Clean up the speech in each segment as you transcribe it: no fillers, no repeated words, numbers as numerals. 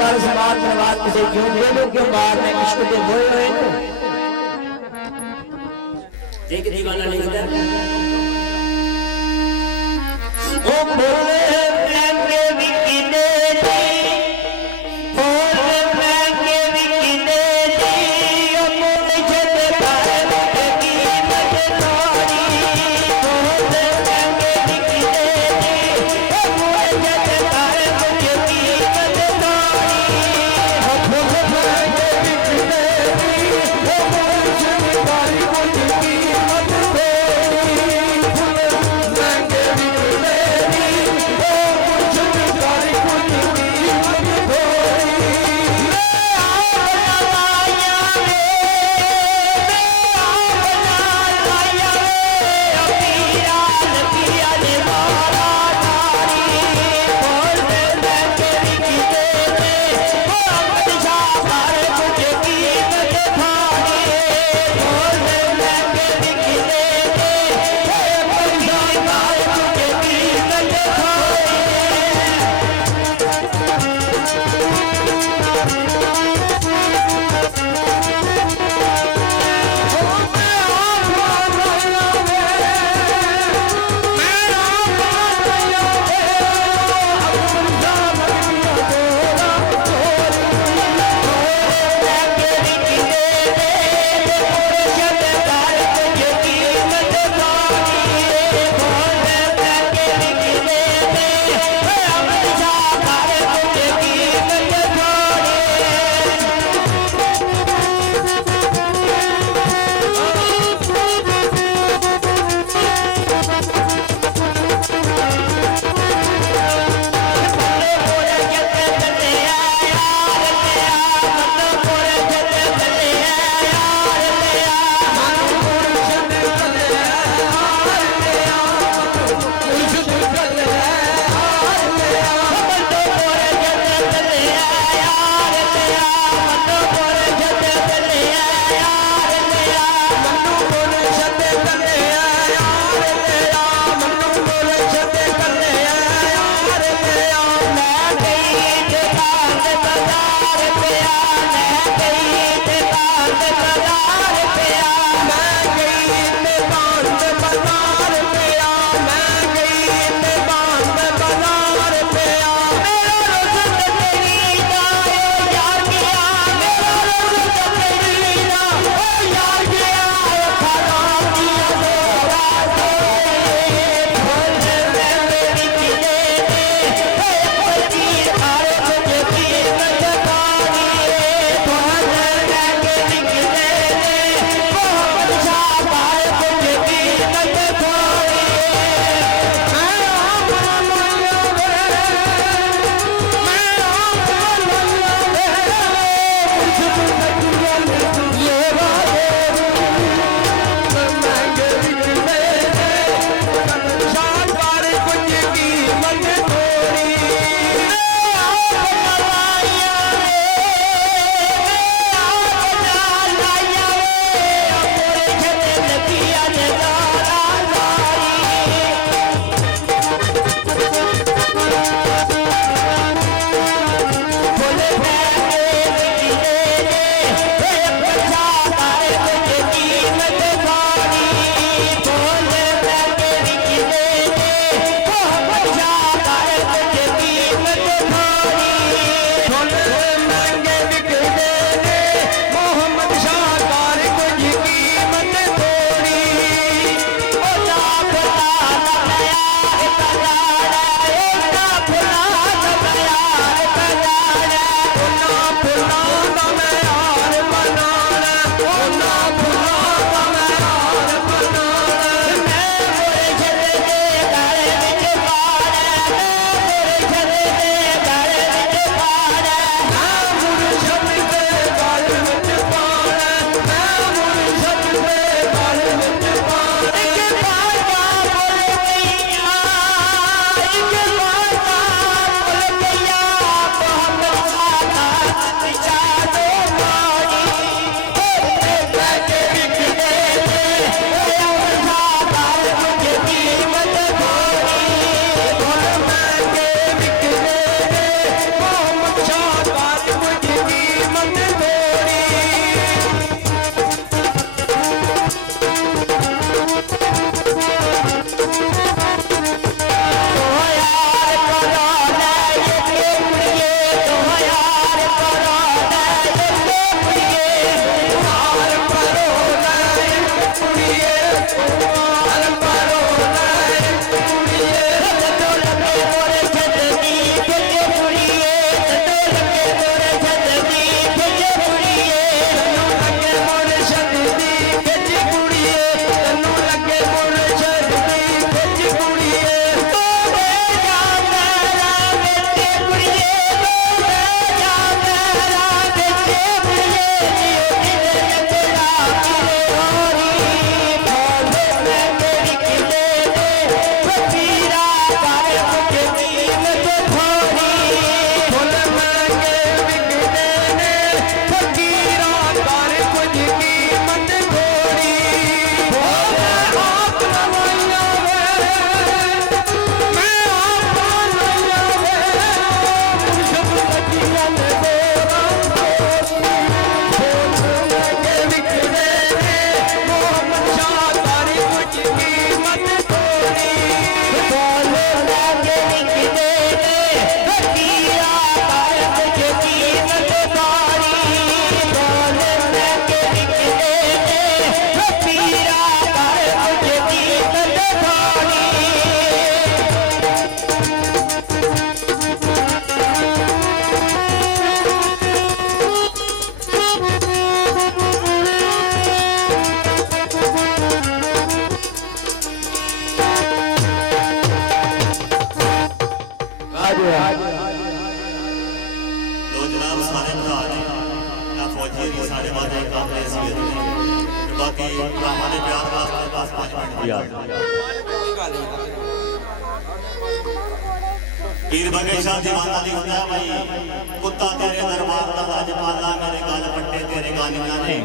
हमारे समाज में बात किसे क्यों ले लो क्यों बाहर में इश्क के बोए हुए एक दीवाना लिखता ओ बोले प्रेम के बिकने तो जनाब सारे भरा ने फौजी ने साढ़े बारे काफले सी बाकी भरावां दे प्यार वास्ते बस 5 मिनट दिया पीर बगे शाह दीवाना लिखता है भाई कुत्ता तेरे दरबार दा राजपाला मेरे गल पट्टे तेरे गानियां ने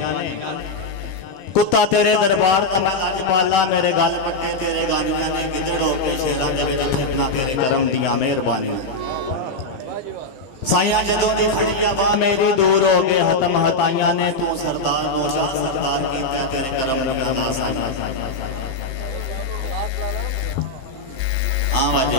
कुत्ता तेरे दरबार दा राजपाला मेरे गल पट्टे तेरे गानियां ने गिदड़ो के शेरां दे विच ठिकना तेरे करम दियां मेहरबानियां साइया जदों दी फड़िया बा मेरी दूर हो गए हतम हताइयां ने तू सरदार नो शाह सरदार कीता तेरे करम दियां ना साइया हां वाजे